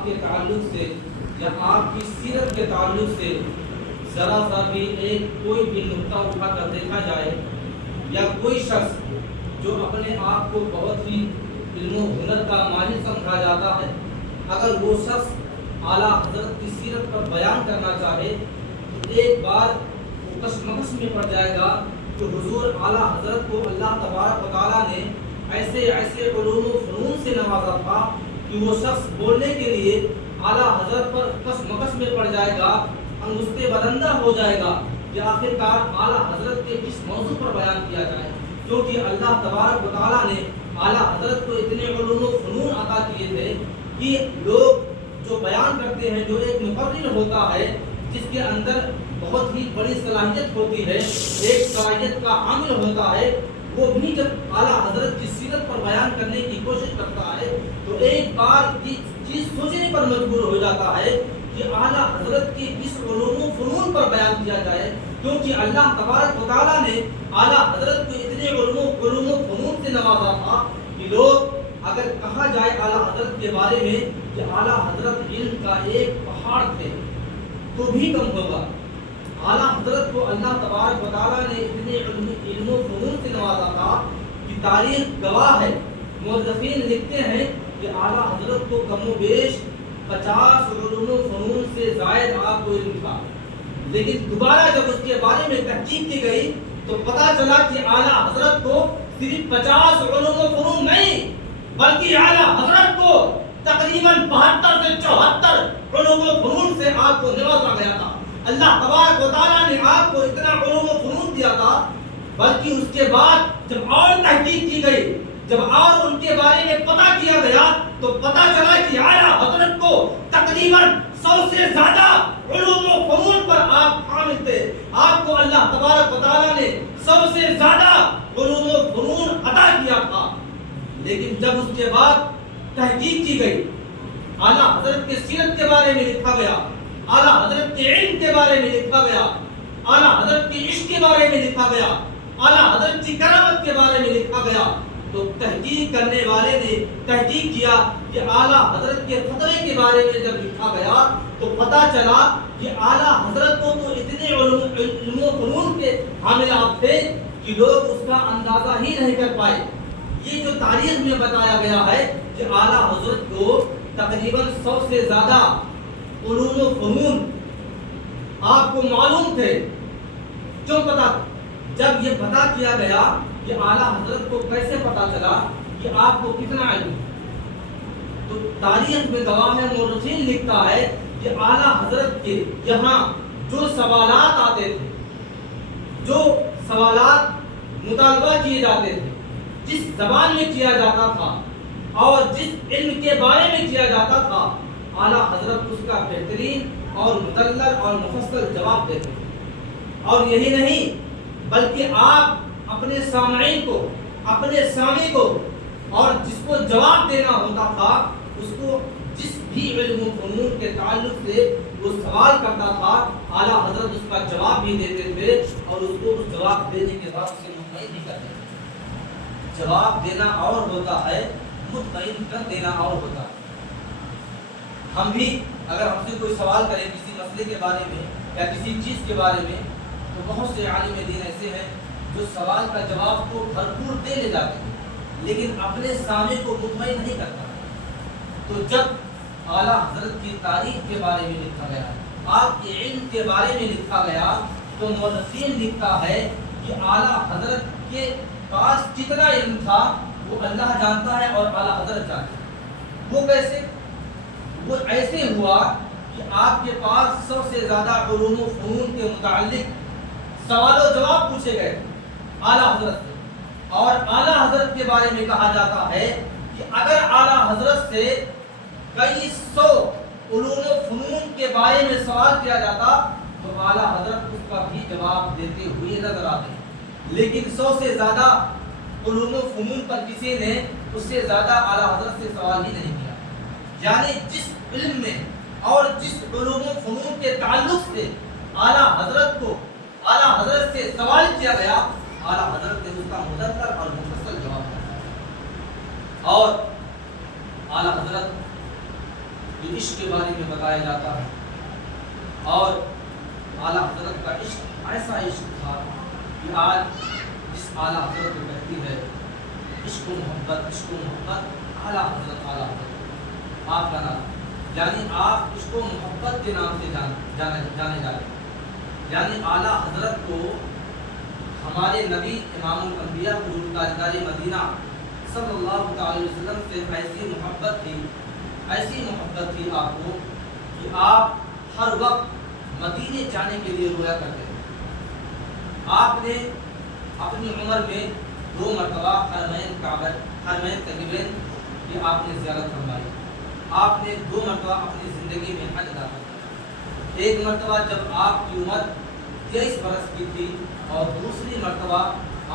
آپ کے تعلق سے یا آپ کی سیرت کے تعلق سے ذرا سا بھی کوئی بھی نقطہ اٹھا کر دیکھا جائے، یا کوئی شخص جو اپنے آپ کو بہت ہی علم و ہنر کا ماہر سمجھا جاتا ہے، اگر وہ شخص اعلیٰ حضرت کی سیرت پر بیان کرنا چاہے تو ایک بار وہ کشمکش میں پڑ جائے گا کہ حضور اعلیٰ حضرت کو اللہ تبارک و تعالیٰ نے ایسے علوم و فنون سے نوازا تھا کہ وہ شخص بولنے کے لیے اعلیٰ حضرت پر کشمکش میں پڑ جائے گا، انگشتے برندہ ہو جائے گا کہ آخرکار اعلیٰ حضرت کے کس موضوع پر بیان کیا جائے، کیونکہ اللہ تبارک و تعالیٰ نے اعلیٰ حضرت کو اتنے علوم و فنون عطا کیے تھے کہ لوگ جو بیان کرتے ہیں، جو ایک مقرر ہوتا ہے جس کے اندر بہت ہی بڑی صلاحیت ہوتی ہے، ایک صلاحیت کا حامل ہوتا ہے، وہ بھی جب اعلیٰ حضرت کی سیرت پر بیان کرنے کی کوشش کرتا ہے تو ایک بار چیز سوچنے پر مجبور ہو جاتا ہے کہ اعلیٰ حضرت کی کس علوم و فنون پر بیان کیا جائے، کیونکہ اللہ تبارک و تعالیٰ نے اعلیٰ حضرت کو اتنے علوم و فنون سے نوازا تھا کہ لوگ اگر کہا جائے اعلیٰ حضرت کے بارے میں کہ اعلیٰ حضرت علم کا ایک پہاڑ تھے تو بھی کم ہوگا۔ اعلیٰ حضرت کو اللہ تبارک و تعالیٰ نے اتنے علم و فنون سے نوازا تھا کہ تاریخ گواہ ہے، مورخین لکھتے ہیں کہ اعلیٰ حضرت کو کم و بیش 50 علوم و فنون سے زائد آپ کو علم تھا، لیکن دوبارہ جب اس کے بارے میں تحقیق کی گئی تو پتہ چلا کہ اعلیٰ حضرت کو صرف 50 علوم و فنون نہیں بلکہ اعلیٰ حضرت کو تقریباً 72 سے 74 علوم و فنون سے آپ کو نوازا گیا تھا۔ اللہ تبارک و تعالیٰ نے آپ کو اتنا علوم و فنون دیا تھا، بلکہ اس کے بعد جب اور تحقیق کی گئی، جب اور ان کے بارے میں پتہ کیا گیا تو پتہ چلا کہ اعلیٰ حضرت کو تقریباً 100 سے زیادہ علوم و فنون پر آپ حامل تھے۔ آپ کو اللہ تبارک و تعالیٰ نے 100 سے زیادہ علوم و فنون عطا کیا تھا، لیکن جب اس کے بعد تحقیق کی گئی، اعلیٰ حضرت کے سیرت کے بارے میں لکھا گیا، اعلیٰ حضرت کے علم کے بارے میں لکھا گیا، اعلیٰ حضرت کے عشق کے بارے میں لکھا گیا، اعلیٰ حضرت کی کرامت کے بارے میں لکھا گیا، تو تحقیق کرنے والے نے تحقیق کیا کہ اعلیٰ حضرت کے خطرے کے بارے میں جب لکھا گیا تو پتہ چلا کہ اعلیٰ حضرت کو تو اتنے علم و فنون کے حامل آپ تھے کہ لوگ اس کا اندازہ ہی نہیں کر پائے۔ یہ جو تاریخ میں بتایا گیا ہے کہ اعلیٰ حضرت کو تقریباً 100 سے زیادہ علوم و فنون آپ کو معلوم تھے، کیوں پتہ؟ جب یہ پتہ کیا گیا کہ اعلیٰ حضرت کو کیسے پتہ چلا کہ آپ کو کتنا علم، تو تاریخ میں گواہ ہے، مورخین لکھتا ہے کہ اعلیٰ حضرت کے یہاں جو سوالات آتے تھے، جو سوالات مطالبہ کیے جاتے تھے، جس زبان میں کیا جاتا تھا اور جس علم کے بارے میں کیا جاتا تھا، اعلیٰ حضرت اس کا بہترین اور مدلل اور مفصل جواب دیتے تھے۔ اور یہی نہیں بلکہ آپ اپنے سامعین کو، اپنے سامع کو، اور جس کو جواب دینا ہوتا تھا اس کو جس بھی علم و فنون کے تعلق سے وہ سوال کرتا تھا، اعلیٰ حضرت اس کا جواب بھی دیتے تھے اور اس کو اس جواب دینے کے بعد اسے مطمئن بھی کرتے تھے۔ جواب دینا اور ہوتا ہے، مطمئن کر دینا اور ہوتا ہے۔ ہم بھی اگر ہم سے کوئی سوال کریں کسی مسئلے کے بارے میں یا کسی چیز کے بارے میں تو بہت سے عالم دین ایسے ہیں جو سوال کا جواب کو بھرپور دے لے جاتے ہیں لیکن اپنے سامع کو مطمئن نہیں کرتا۔ تو جب اعلیٰ حضرت کی تاریخ کے بارے میں لکھا گیا، آپ کے علم کے بارے میں لکھا گیا، تو مورخین لکھتا ہے کہ اعلیٰ حضرت کے پاس کتنا علم تھا وہ اللہ جانتا ہے اور اعلیٰ حضرت جانتے ہیں۔ وہ کیسے؟ وہ ایسے ہوا کہ آپ کے پاس 100 سے زیادہ علوم و فنون کے متعلق سوال و جواب پوچھے گئے اعلیٰ حضرت سے، اور اعلیٰ حضرت کے بارے میں کہا جاتا ہے کہ اگر اعلیٰ حضرت سے کئی 100 علوم و فنون کے بارے میں سوال کیا جاتا تو اعلیٰ حضرت اس کا بھی جواب دیتے ہوئے نظر آتے ہیں، لیکن 100 سے زیادہ علوم و فنون پر کسی نے اس سے زیادہ اعلیٰ حضرت سے سوال ہی نہیں کیا۔ یعنی جس علم میں اور جس علوم و فنون کے تعلق سے اعلیٰ حضرت کو اعلیٰ حضرت سے سوال کیا گیا، اعلیٰ حضرت نے اس کا مدلل اور مفصل جواب دیا، اور اعلیٰ حضرت جو عشق کے بارے میں بتایا جاتا ہے، اور اعلیٰ حضرت کا عشق ایسا عشق تھا کہ آج جس اعلیٰ حضرت کو کہتی ہے عشق و محبت اعلیٰ حضرت آپ کا نام، یعنی آپ عشق و محبت کے نام سے جانے جاتے ہیں۔ یعنی اعلیٰ حضرت کو ہمارے نبی امام الانبیاء حضور تاجدار مدینہ صلی اللہ تعالی وسلم سے ایسی محبت تھی آپ کو کہ آپ ہر وقت مدینے جانے کے لیے رویا کرتے تھے۔ آپ نے اپنی عمر میں 2 مرتبہ حرمین طیبین کی آپ نے زیارت فرمائی۔ آپ نے 2 مرتبہ اپنی زندگی میں حج ادا کیا۔ ایک مرتبہ جب آپ کی عمر 23 برس کی تھی، اور دوسری مرتبہ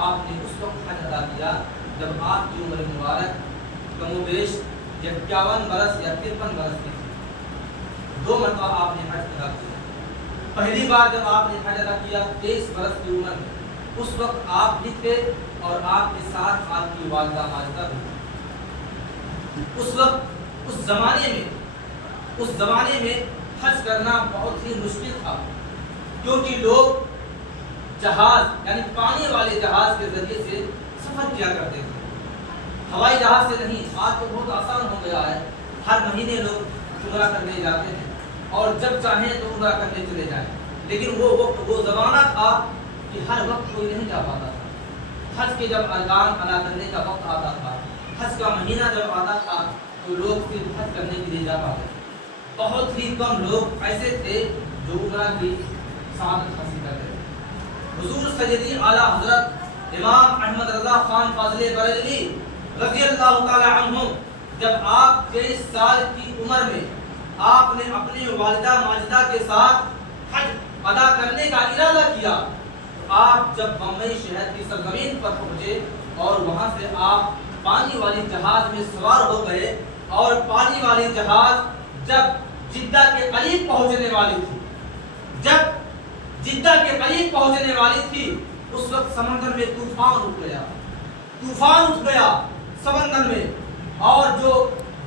آپ نے اس وقت حج ادا کیا جب آپ کی عمر مبارک کم و بیش 51 برس یا 53 برس کی تھی۔ 2 مرتبہ آپ نے حج ادا کیا۔ پہلی بار جب آپ نے حج ادا کیا 23 برس کی عمر میں، اس وقت آپ بھی تھے اور آپ کے ساتھ آپ کی والدہ ماجدہ بھی تھی۔ اس وقت اس زمانے میں حج کرنا بہت ہی مشکل تھا، کیونکہ لوگ جہاز یعنی پانی والے جہاز کے ذریعے سے سفر کیا کرتے تھے، ہوائی جہاز سے نہیں۔ آج تو بہت آسان ہو گیا ہے، ہر مہینے لوگ عمرہ کرنے جاتے ہیں اور جب چاہیں تو عمرہ کرنے چلے جائیں، لیکن وہ زمانہ تھا کہ ہر وقت کوئی نہیں جا پاتا تھا۔ حج کے جب ارکان ادا کرنے کا وقت آتا تھا، حج کا مہینہ جب آتا تھا، تو لوگ صرف حج کرنے کے لیے جا پاتے تھے۔ بہت ہی کم لوگ ایسے تھے جو عمرہ کی سعادت حاصل کرتے تھے۔ حضور سیدی اعلیٰ حضرت امام احمد رضا خان فاضل بریلوی رضی اللہ تعالی عنہ جب آپ 23 سال کی عمر میں آپ نے اپنی والدہ ماجدہ کے ساتھ حج ادا کرنے کا ارادہ کیا، تو آپ جب بمبئی شہر کی سرزمین پر پہنچے اور وہاں سے آپ پانی والی جہاز میں سوار ہو گئے، اور پانی والی جہاز جب جدہ کے قریب پہنچنے والی تھی اس وقت سمندر میں طوفان اٹھ گیا سمندر میں، اور جو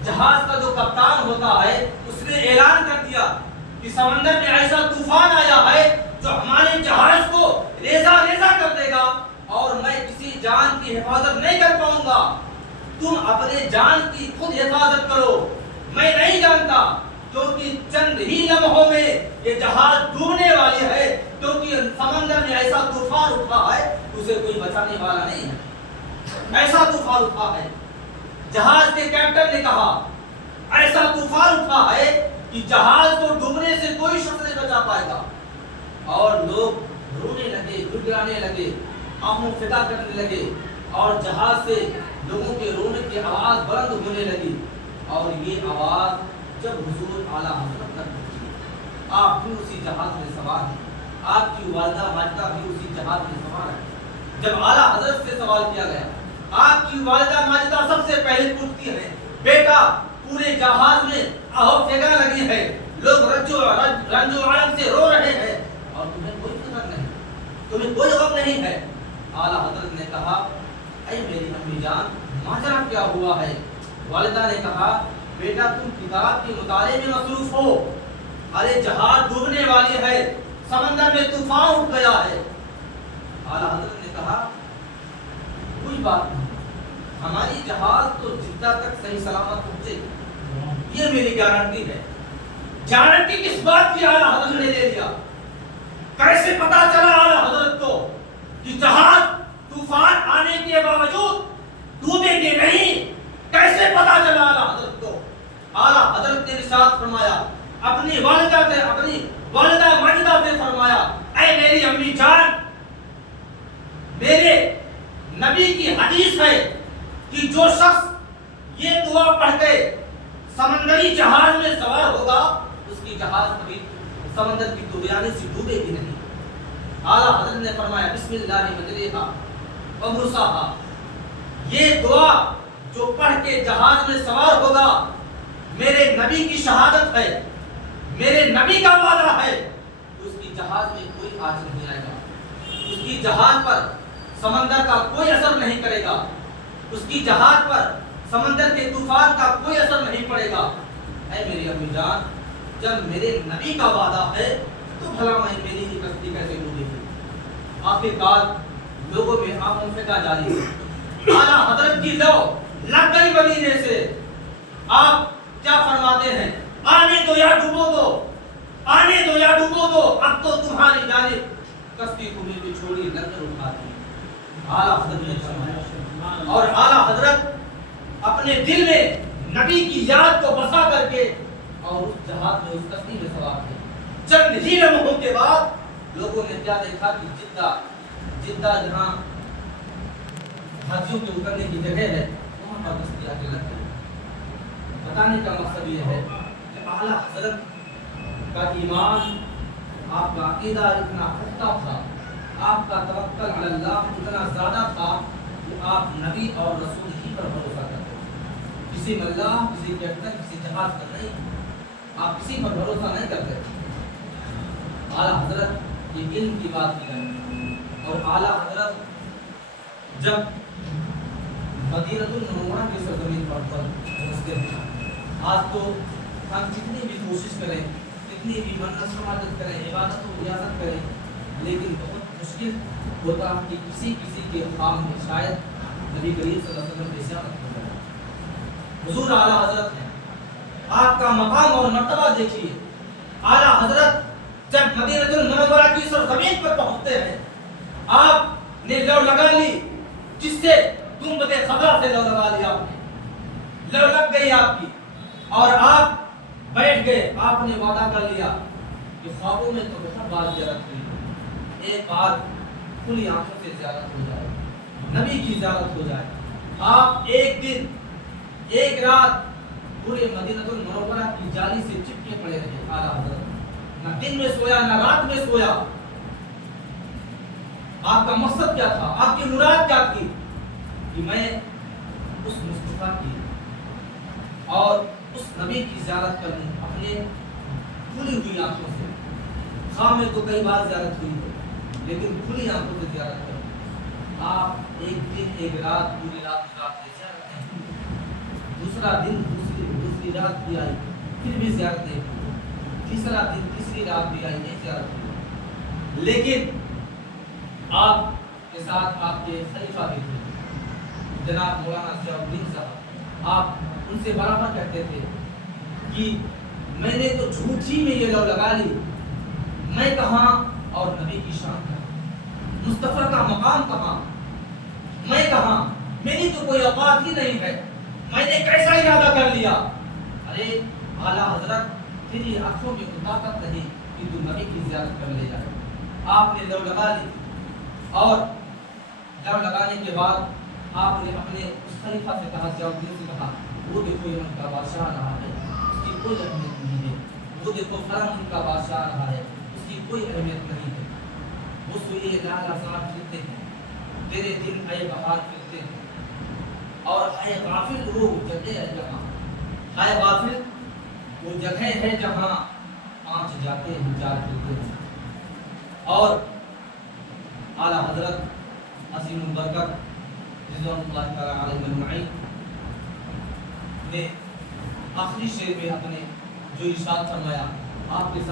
جہاز کا جو کپتان ہوتا ہے اس نے اعلان کر دیا کہ سمندر میں ایسا طوفان آیا ہے جو ہمارے جہاز کو ریزہ کر دے گا، اور میں کسی جان کی حفاظت نہیں کر پاؤں گا، تم اپنے جان کی خود حفاظت کرو، میں نہیں جانتا، کیونکہ چند ہی لمحوں میں یہ جہاز ڈوبنے والی ہے، کیونکہ سمندر میں ایسا طوفان اٹھا ہے اسے کوئی بچانے والا نہیں ہے، ایسا طوفان اٹھا ہے۔ جہاز کے کیپٹن نے کہا ایسا طوفان اٹھا ہے کہ جہاز کو ڈوبنے سے کوئی شخص نہیں بچا پائے گا، اور لوگ رونے لگے، گڑگڑانے لگے، آنکھوں فدا کرنے لگے، اور جہاز سے لوگوں کے رونے کی آواز بلند ہونے لگی، اور یہ آواز جب حضور اعلیٰ حضرت تک پہنچی، آپ بھی اسی جہاز میں سوار ہیں، آپ کی والدہ ماجدہ بھی اسی جہاز میں سوار ہے۔ جب اعلیٰ حضرت سے سوال کیا گیا، آپ کی والدہ ماجدہ سب سے پہلے پوچھتی ہے، بیٹا پورے جہاز میں آہو فگا لگی ہے، لوگ رنج و غم سے رو رہے ہیں، اور تمہیں کوئی فکر نہیں، تمہیں کوئی غم نہیں ہے۔ اعلیٰ حضرت نے کہا اے میری امی جان، ماجرا کیا ہوا ہے؟ والدہ نے کہا بیٹا تم کتاب کے مطالعے میں مصروف ہو، ارے جہاز ڈوبنے والی ہے، سمندر میں طوفان اٹھ گیا ہے۔ اعلیٰ حضرت نے کہا کوئی بات نہیں، ہماری جہاز تو جدہ تک صحیح سلامت پہنچے گی، یہ میری گارنٹی ہے۔ گارنٹی کس بات کی اعلیٰ حضرت نے دے دیا؟ کیسے پتا چلا اعلیٰ حضرت کو کہ جہاز طوفان آنے کے باوجود ڈوبے گے نہیں؟ کیسے پتا چلا اعلیٰ حضرت کو؟ اعلیٰ حضرت نے ارشاد فرمایا، اپنی والدہ ماجدہ سے فرمایا، اے میری امی جان، میرے نبی کی حدیث ہے کہ جو شخص یہ دعا پڑھ کے سمندری جہاز میں سوار ہوگا اس کی جہاز کبھی سمندر کی طغیانی سے ڈوبے گی نہیں۔ اعلیٰ حضرت نے فرمایا بسم اللہ مجریہا و مرساہا، یہ دعا جو پڑھ کے جہاز میں سوار ہوگا میرے نبی کی شہادت ہے، میرے نبی کا وعدہ ہے، اس کی جہاز میں کوئی آج نہیں آئے گا، اس کی جہاز پر سمندر کا کوئی اثر نہیں کرے گا، اس کی جہاز پر سمندر کے طوفان کا کوئی اثر نہیں پڑے گا۔ اے میری امی جان، جب میرے نبی کا وعدہ ہے تو بھلا میں میری یہ کشتی کیسے ڈوبے گی؟ آخرکار لوگوں میں عام فقہ جاری ہے، اعلیٰ حضرت کی لو لگ گئی مدینے سے۔ آپ کیا فرماتے ہیں؟ آنے دو یا ڈوبو دو، آنے دو یا ڈوبو دو، اب تو تمہاری جانب کشتی تمہیں بھی چھوڑی لنگر اٹھاتی۔ اعلیٰ حضرت نے فرمایا، اور اعلیٰ حضرت اپنے دل میں نبی کی یاد کو بسا کر کے اور اس جہاز میں، اس کشتی میں سوار تھے۔ چند ہی لمحوں کے بعد لوگوں نے کیا دیکھا کہ جدہ جہاں حاجیوں کے اترنے کی جگہ ہے وہاں پر کشتی آ کے لگ گئی۔ بتانے کا مقصد یہ ہے کہ اعلیٰ حضرت کا ایمان، آپ کا عقیدہ اتنا پختہ تھا، آپ کا توکل علی اللہ اتنا زیادہ تھا کہ آپ نبی اور رسول ہی پر بھروسہ کرتے، کسی ملا، کسی کیپٹن، کسی جہاز پر نہیں، آپ کسی پر بھروسہ نہیں کرتے۔ اعلیٰ حضرت یہ علم کی بات کی ہے، اور اعلیٰ حضرت جب مدینہ المنورہ کی سرزمین پر پہنچتے ہیں، آج تو ہم کتنی بھی کوشش کریں، کتنی بھی منت سماجت کریں، عبادت و ریاضت کریں، لیکن بہت مشکل ہوتا کہ کسی کے خام میں شاید نبی کریم صلی اللہ علیہ وسلم کی زیارت ہو جائے۔ حضور اعلیٰ حضرت ہیں، آپ کا مقام اور مرتبہ دیکھیے۔ اعلیٰ حضرت جب مدینہ المنورہ کی سرزمین پر پہنچتے ہیں، آپ نے لو لگا لی، جس سے گنبد خضرا سے لو لگا لیا، آپ نے لو لگ گئی آپ کی، اور آپ بیٹھ گئے۔ آپ نے وعدہ کر لیا کہ خوابوں میں تو بہت بار زیارت ہوئی، ایک بار کھلی آنکھوں سے زیارت ہو جائے، نبی کی زیارت ہو جائے۔ آپ ایک دن ایک رات پورے مدینہ المنورہ کی جالی سے چپکے پڑے رہے۔ اعلیٰ حضرت نہ دن میں سویا، نہ رات میں سویا۔ آپ کا مقصد کیا تھا؟ آپ کی مراد کیا تھی؟ کہ میں اس مصطفیٰ کی اور اس نبی کی زیارت کروں اپنے کھلی ہوئی آنکھوں سے۔ خام میں تو کئی بار زیارت ہوئی ہے، لیکن کھلی آنکھوں سے زیارت کروں۔ آپ ایک دن ایک رات پوری رات گزارتے، زیارت نہیں ہوئی۔ دوسرا دن دوسری رات بھی آئی، پھر بھی زیارت نہیں ہوئی۔ تیسرا دن تیسری رات بھی آئی، نہیں زیارت ہوئی۔ لیکن آپ کے ساتھ آپ کے خلیفہ بھی تھے، جناب مولانا ضیاء الدین صاحب۔ آپ ان سے برابر کہتے تھے کہ میں نے تو جھوٹی میں یہ لو لگا لی، میں کہاں اور نبی کی شان کہاں، مصطفیٰ کا مقام کہاں، میں کہاں، میری تو کوئی اوقات ہی نہیں ہے، میں نے کیسا ارادہ کر لیا۔ ارے اعلیٰ حضرت تیری آنکھوں میں تو طاقت نہیں کہ تو نبی کی زیارت کر لے جائے۔ آپ نے لو لگا لی، اور لو لگانے کے بعد آپ نے اپنے اس خلیفہ سے کہا، ضیاء الدین سے کہا، وہ دیکھو یمن کا بادشاہ رہا ہے، اس کی کوئی اہمیت نہیں ہے۔ وہ دیکھو فلاں ملک کا بادشاہ رہا ہے، اس کی کوئی اہمیت نہیں ہے۔ وہ سوئے لال آزاد پھرتے ہیں، تیرے دن اے بہار پھرتے ہیں، اور اے غافل وہ جگہ ہے جہاں، اے غافل وہ جگہ ہے جہاں آنچ جاتے ہیں، جار پھرتے ہیں۔ اور اعلیٰ حضرت عظیم البرکت رضوان اللہ تعالیٰ علیہ مجمعین نے آخری شعر میں اپنے جو ارشاد فرمایا، آپ کے